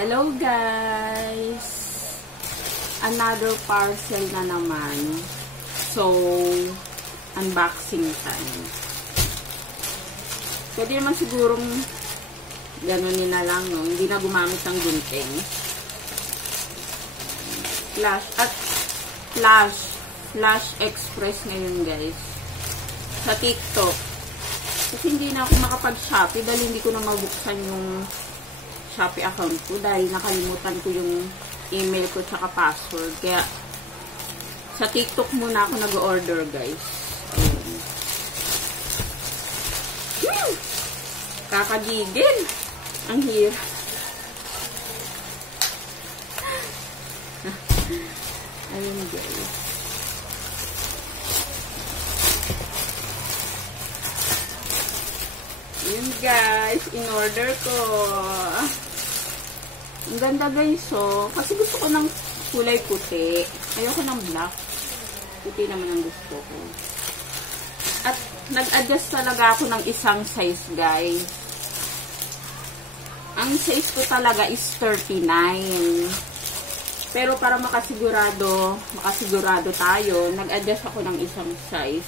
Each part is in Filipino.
Hello guys! Another parcel na naman. So, unboxing time. Pwede naman sigurong ganunin na lang, no? Hindi na gumamit ng gunting. Flash Express ngayon guys. Sa TikTok. Kasi hindi na ako makapag-Shopee dahil hindi ko na mabuksan yung Shopee account ko dahil nakalimutan ko yung email ko tsaka password. Kaya sa TikTok muna ako nag-order guys. Kakagigil. Ang hirap. Ayun guys. Yun guys, in-order ko. Ang ganda guys, oh. Kasi gusto ko ng kulay puti. Ayoko ng black. Puti naman ang gusto ko. At nag-adjust talaga ako ng isang size guys. Ang size ko talaga is 39. Pero para makasigurado tayo, nag-adjust ako ng isang size.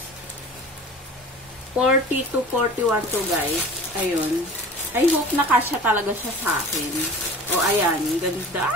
40 to 41 to guys. Ayun. I hope na kasya talaga siya sa akin. O ayan, ganda.